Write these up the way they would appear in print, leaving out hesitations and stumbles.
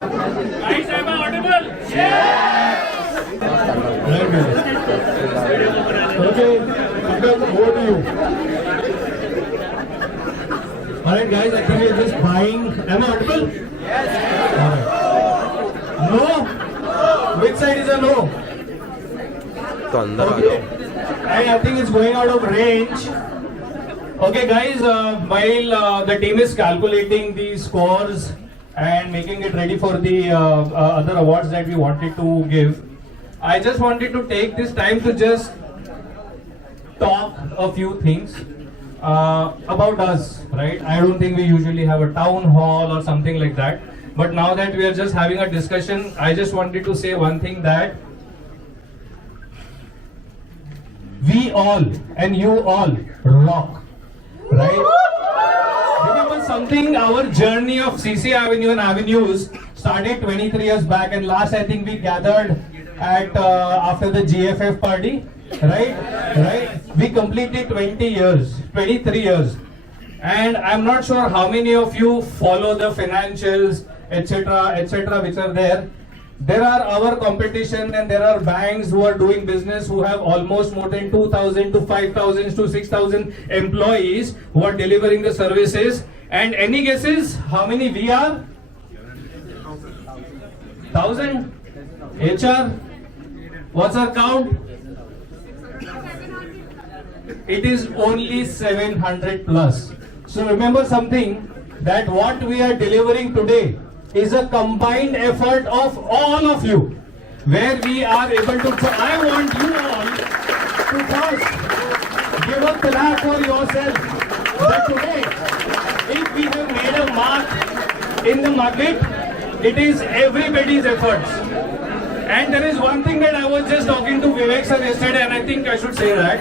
Guys, am I audible? Right, guys. Okay, Pankaj, over to you. Alright, guys, I think we're just buying. Am I audible? Yes. Alright. No? Which side is a no? Okay. I think it's going out of range. Okay, guys, while the team is calculating the scores and making it ready for the other awards that we wanted to give, I just wanted to take this time to just talk a few things about us, right? I don't think we usually have a town hall or something like that, but now that we are just having a discussion, I just wanted to say one thing, that we all and you all rock, right? Remember something, our journey of CC Avenue and Avenues started 23 years back, and last I think we gathered at after the GFF party, right? We completed 23 years, and I'm not sure how many of you follow the financials, etc., which are there. There are our competition, and there are banks who are doing business who have almost more than 2,000 to 5,000 to 6,000 employees who are delivering the services. And any guesses how many we are? 1,000? HR? What's our count? It is only 700 plus. So remember something, that what we are delivering today is a combined effort of all of you, where we are able to. So I want you all to first give a clap for yourself, that today, if we have made a mark in the market, it is everybody's efforts. And there is one thing that I was just talking to Vivek sir yesterday, and I think I should say that,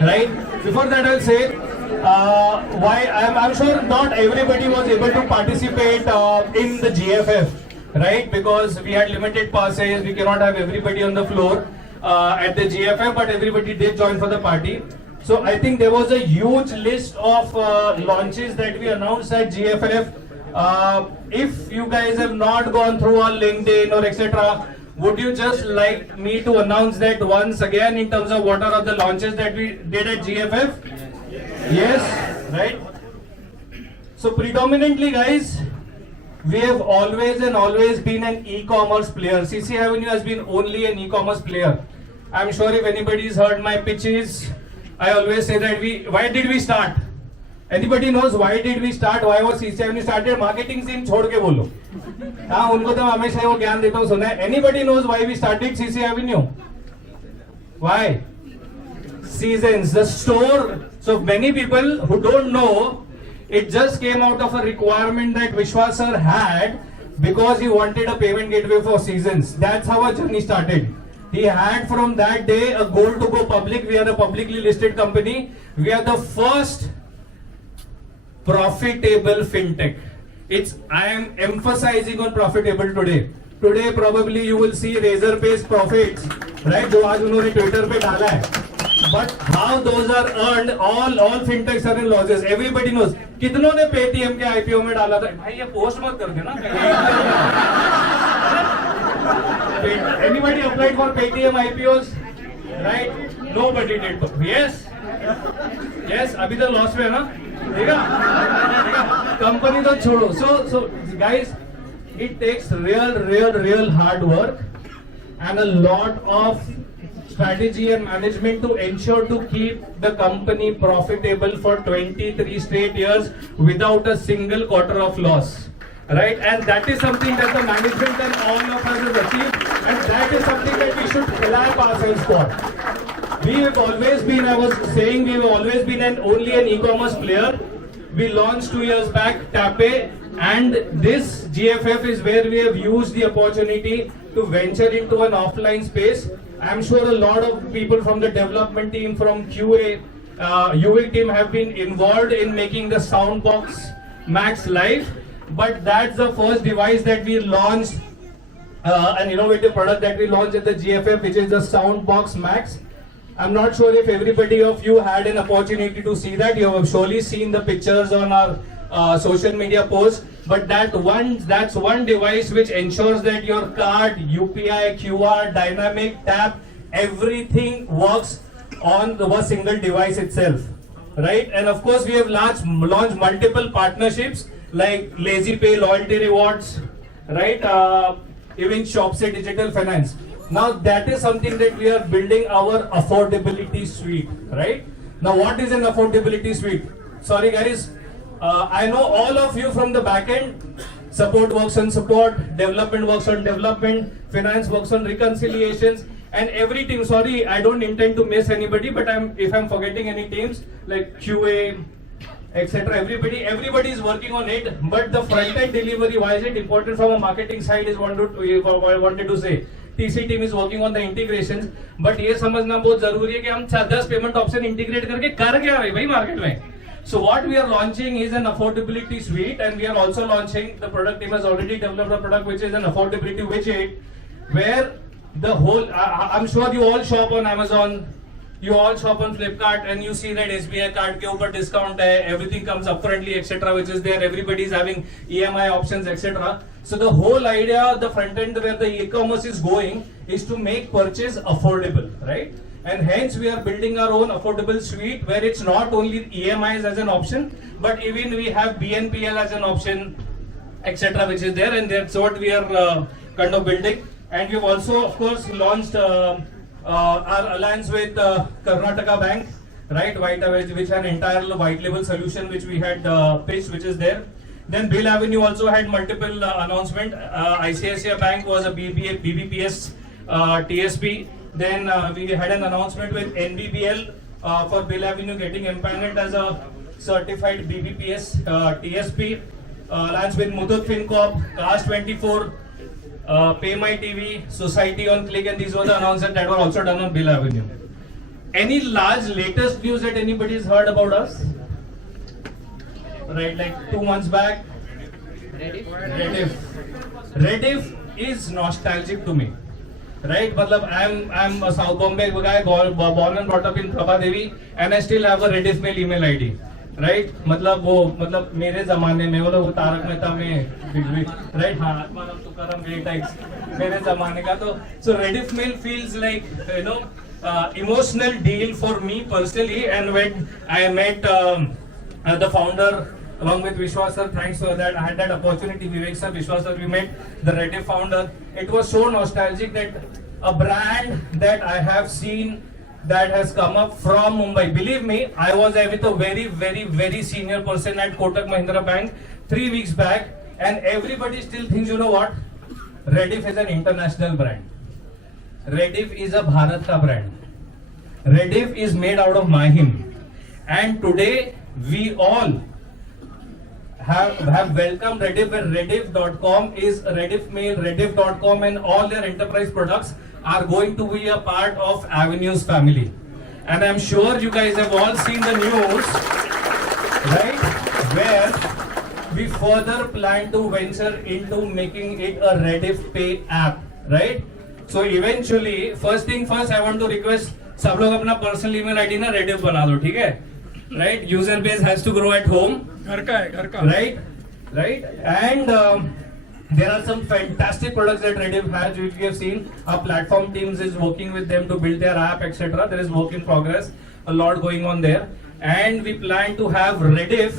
right? Before that, I'll say, why I'm sure not everybody was able to participate in the GFF, right? Because we had limited passes, we cannot have everybody on the floor at the GFF, but everybody did join for the party. So I think there was a huge list of launches that we announced at GFF. If you guys have not gone through our LinkedIn or etc., would you just like me to announce that once again in terms of what are the launches that we did at GFF? Yes, right? So predominantly, guys, we have always been an e-commerce player. CC Avenue has been only an e-commerce player. I'm sure if anybody's heard my pitches, I always say that why did we start? Anybody knows why did we start? Why was CC Avenue started? Marketing team छोड़ के बोलो. हाँ, उनको तो हमेशा वो ज्ञान देता हूँ, सुना है. Anybody knows why we started CC Avenue? Why? Seasons, the store. So many people who don't know, it just came out of a requirement that Vishwas sir had, because he wanted a payment gateway for Seasons. That's how our journey started. He had from that day a goal to go public. We are a publicly listed company. We are the first profitable fintech. I am emphasizing on profitable today. Today probably you will see razor-based profits, right? जो आज उन्होंने Twitter पे डाला है. But how those are earned, all fintechs are in losses. Everybody knows. कितनों ने Paytm के IPO में डाला था? भाई ये पोस्ट मत कर देना. Anybody applied for Paytm IPOs? Right? Nobody did. Yes? Yes? अभी तो लॉस में है ना? देखा? कंपनी तो छोड़ो. So guys, it takes real hard work and a lot of strategy and management to ensure to keep the company profitable for 23 straight years without a single quarter of loss, right? And that is something that the management and all of us have achieved, and that is something that we should clap ourselves for. We have always been, I was saying, we have always been only an e-commerce player. We launched 2 years back, Tape, and this GFF is where we have used the opportunity to venture into an offline space. I'm sure a lot of people from the development team, from QA, UV team have been involved in making the Soundbox Max live. But that's the first device that we launched, an innovative product that we launched at the GFF, which is the Soundbox Max. I'm not sure if everybody of you had an opportunity to see that. You have surely seen the pictures on our social media posts. but that's one device which ensures that your card, UPI, QR, dynamic tap, everything works on the single device itself, right? And of course, we have launched multiple partnerships like Lazy Pay, loyalty rewards, right? Even Shopsy Digital Finance. Now that is something that we are building our affordability suite, right? Now what is an affordability suite? Sorry guys, I know all of you from the back end, support works on support, development works on development, finance works on reconciliations, and every team, sorry, I don't intend to miss anybody, but if I'm forgetting any teams like QA, etc. Everybody is working on it, but the front end delivery, why is it important from a marketing side is wanted to say. TC team is working on the integrations, but ये समझना बहुत जरूरी है कि हम 10 payment option integrate करके कर क्या रहे भाई मार्केट में. So what we are launching is an affordability suite, and we are also launching, the product team has already developed a product which is an affordability widget, where the whole, I'm sure you all shop on Amazon, you all shop on Flipkart, and you see that SBI card ke upar discount hai, everything comes upfrontly, etc., which is there, everybody is having EMI options, etc. So the whole idea, the front end where the e-commerce is going is to make purchase affordable, right? And hence we are building our own affordable suite where it's not only EMIs as an option, but even we have BNPL as an option, etc., which is there, and that's what we are kind of building. And we've also, of course, launched our alliance with Karnataka Bank, right? Which is an entire white label solution which we had pitched, which is there. Then Bill Avenue also had multiple announcement. ICICI Bank was a BBPS TSP. Then we had an announcement with NBBL for Bill Avenue getting empaneled as a certified BBPS TSP. Alliance with Muthoot FinCorp, Cast24, Pay My TV, Society on Click, and these were the announcements that were also done on Bill Avenue. Any large latest news that anybody's heard about us? Right, like 2 months back. Rediff is nostalgic to me. Right, matlab I'm a South Bombay guy, born and brought up in Prabha Devi, and I still have a Rediff mail email ID. Right, मतलब मेरे जमाने में वो लोग तारक मेहता में right हाँ Atmaram Tukaram great types मेरे जमाने का तो so Rediff mail feels like emotional deal for me personally, and when I met the founder along with Vishwas sir, thanks for that, I had that opportunity, Vivek sir, Vishwas sir, we met the Rediff founder. It was so nostalgic that a brand that I have seen that has come up from Mumbai. Believe me, I was there with a very senior person at Kotak Mahindra Bank 3 weeks back, and everybody still thinks, you know what, Rediff is an international brand. Rediff is a Bharat ka brand. Rediff is made out of Mahim, and today we all have welcomed Rediff, and Rediff.com is Rediff Mail, Rediff.com, and all their enterprise products are going to be a part of Avenue's family. And I'm sure you guys have all seen the news, right, where we further plan to venture into making it a Rediff Pay app, right? So eventually, first thing first, I want to request सब लोग अपना personal email ID ना Rediff बना दो, ठीक है? Right? User base has to grow at home. घर का. Right? And there are some fantastic products that Rediff has, which we have seen. Our platform teams is working with them to build their app, etc. There is work in progress, a lot going on there. And we plan to have Rediff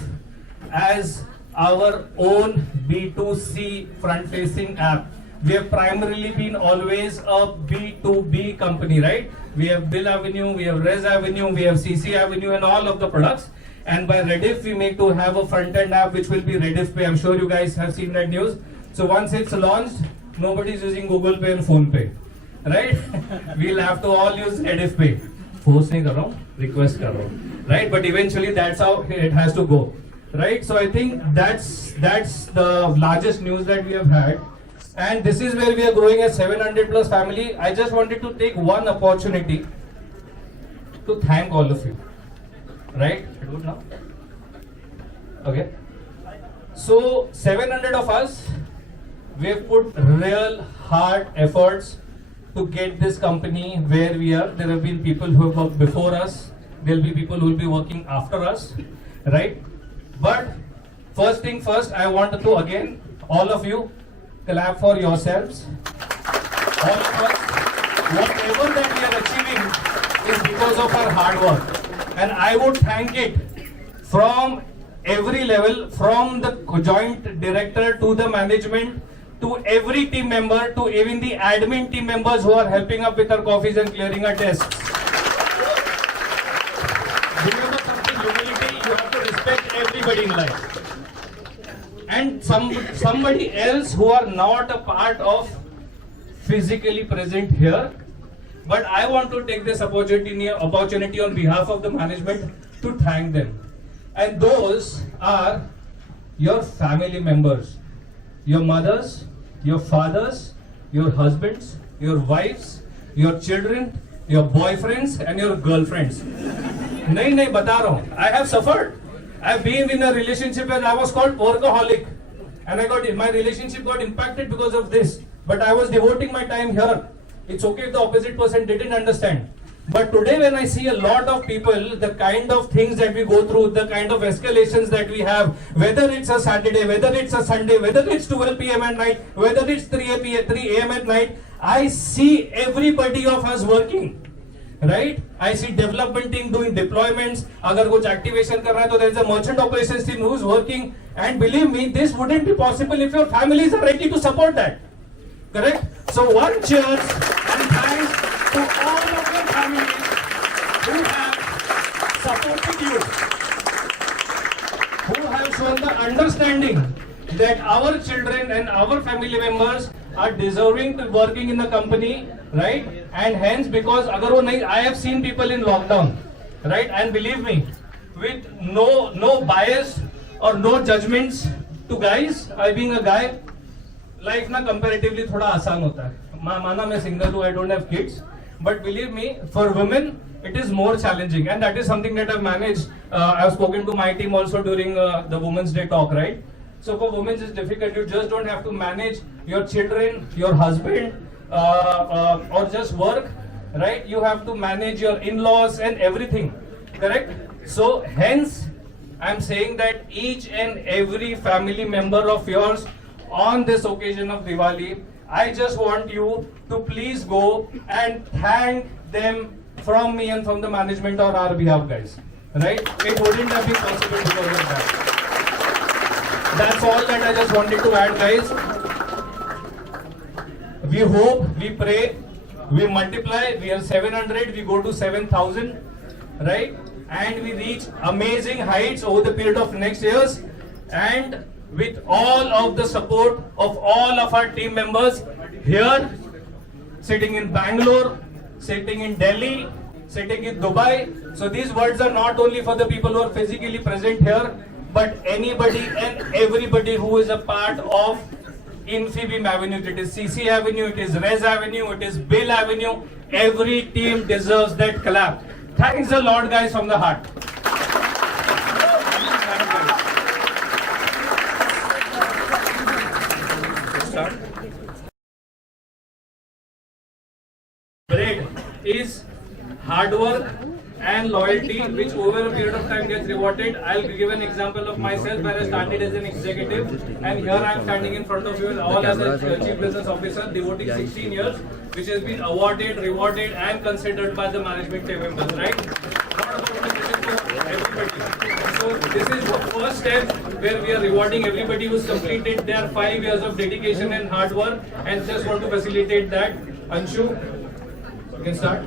as our own B2C front-facing app. We have primarily been always a B2B company, right? We have Bill Avenue, we have Res Avenue, we have CC Avenue, and all of the products. And by Rediff, we make to have a front-end app which will be Rediff Pay. I'm sure you guys have seen that news. So once it's launched, nobody is using Google Pay and Phone Pay, right? We'll have to all use Rediff Pay. Force nahi kar raha hu, request kar raha hu, right? But eventually that's how it has to go, right? So I think that's the largest news that we have had. And this is where we are growing a 700 plus family. I just wanted to take one opportunity to thank all of you. Right? Good now? Okay. So 700 of us, we have put real hard efforts to get this company where we are. There have been people who have worked before us. There will be people who will be working after us. Right? But first thing first, I want to again, all of you, clap for yourselves. All of us, whatever that we are achieving is because of our hard work. And I would thank it from every level, from the joint director to the management, to every team member, to even the admin team members who are helping up with our coffees and clearing our desks. Remember something, humility, you have to respect everybody in life. And somebody else who are not a part of physically present here, but I want to take this opportunity on behalf of the management to thank them. And those are your family members, your mothers, your fathers, your husbands, your wives, your children, your boyfriends and your girlfriends. नहीं बता रहा हूँ. I have suffered. I have been in a relationship where I was called workaholic, and my relationship got impacted because of this. But I was devoting my time here. It's okay if the opposite person didn't understand. But today when I see a lot of people, the kind of things that we go through, the kind of escalations that we have, whether it's a Saturday, whether it's a Sunday, whether it's 12 p.m. at night, whether it's 3 a.m. at night, I see everybody of us working. Right? I see development team doing deployments. अगर कुछ activation कर रहा है तो there is a merchant operations team who's working. And believe me, this wouldn't be possible if your families are ready to support that. Correct? So one cheers and thanks to all of your families who have supported you, who have shown the understanding that our children and our family members are deserving to working in the company, right? And hence, because agar wo nahi, I have seen people in lockdown, right? And believe me, with no bias or no judgments to guys, I being a guy, life na comparatively thoda आसान होता है. माना मैं single हूँ, I don't have kids, but believe me, for women it is more challenging, and that is something that I've managed. I've spoken to my team also during the Women's Day talk, right? So for women it's difficult. You just don't have to manage your children, your husband, or just work, right? You have to manage your in-laws and everything, correct? So hence I'm saying that each and every family member of yours on this occasion of Diwali, I just want you to please go and thank them from me and from the management on our behalf, guys. Right? It wouldn't have been possible because of that. That's all that I just wanted to add, guys. We hope, we pray, we multiply. We are 700, we go to 7,000, right? And we reach amazing heights over the period of next years. And with all of the support of all of our team members here, sitting in Bangalore, sitting in Delhi, sitting in Dubai. So these words are not only for the people who are physically present here, but anybody and everybody who is a part of Infibeam Avenue. It is CC Avenue, it is Res Avenue, it is Bill Avenue. Every team deserves that clap. Thanks a lot, guys, from the heart. Bread is hard work and loyalty, which over a period of time gets rewarded. I'll give an example of myself where I started as an executive, and here I am standing in front of you all as a chief business officer, devoting 16 years, which has been awarded, rewarded, and considered by the management team members. Right? Not about recognition to everybody. So this is the first step where we are rewarding everybody who's completed their 5 years of dedication and hard work, and just want to facilitate that. Anshu, you can start.